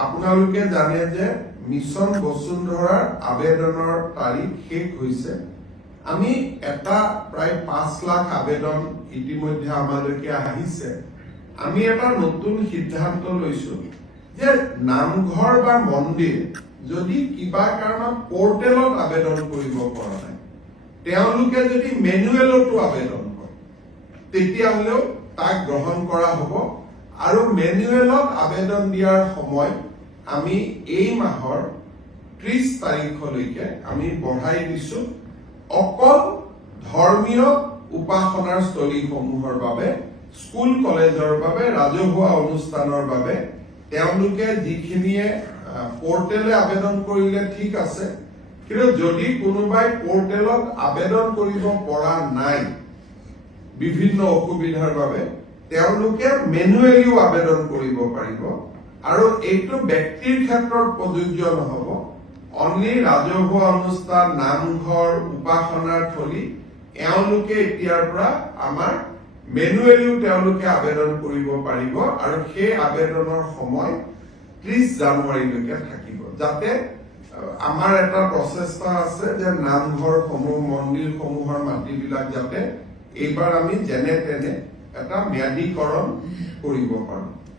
আপোনালোকে জানে যে মিছন বসুন্ধৰাৰ আবেদনৰ তাৰিখ শেষ হৈছে। আমি এটা প্ৰায় 5 লাখ আবেদন ইতিমধ্যে আমালৈকে আহিছে। আমি এটা নতুন সিদ্ধান্ত লৈছো যে নামঘৰ বা মন্দিৰ যদি কিবা কাৰণত পোৰ্টেলত আবেদন কৰিব পৰা নাই, তেওঁলোকে যদি মেনুৱেলতো আবেদন কৰে তেতিয়াহলেও তাক গ্ৰহণ কৰা হ'ব। আৰু মেনুৱেলত আবেদন দিয়াৰ সময় আমি এই মাহৰ 30 তাৰিখলৈকে আমি বঢ়াই দিছো। অকল ধৰ্মীয় উপাসনাৰ স্থলীসমূহৰ বাবে, স্কুল কলেজৰ বাবে, ৰাজহুৱা অনুষ্ঠানৰ বাবে তেওঁলোকে যিখিনিয়ে পোৰ্টেলে আবেদন কৰিলে ঠিক আছে, কিন্তু যদি কোনোবাই পোৰ্টেলত আবেদন কৰিব পৰা নাই বিভিন্ন অসুবিধাৰ বাবে, তেওঁলোকে মেনুৱেলিও আবেদন কৰিব পাৰিব। আৰু এইটো ব্যক্তিৰ ক্ষেত্ৰত প্ৰযোজ্য নহব। অনলি ৰাজহুৱা অনুষ্ঠান, নামঘৰ, উপাসনাৰ থলী এওঁলোকে এতিয়াৰ পৰা আমাৰ মেনুৱেলিও তেওঁলোকে আবেদন কৰিব পাৰিব। আৰু সেই আবেদনৰ সময় 30 জানুৱাৰীলৈকে থাকিব, যাতে আমাৰ এটা প্ৰচেষ্টা আছে যে নামঘৰসমূহ, মন্দিৰসমূহৰ মাটিবিলাক যাতে এইবাৰ আমি যেনে তেনে এটা ম্যাদীকৰণ কৰিব পাৰো।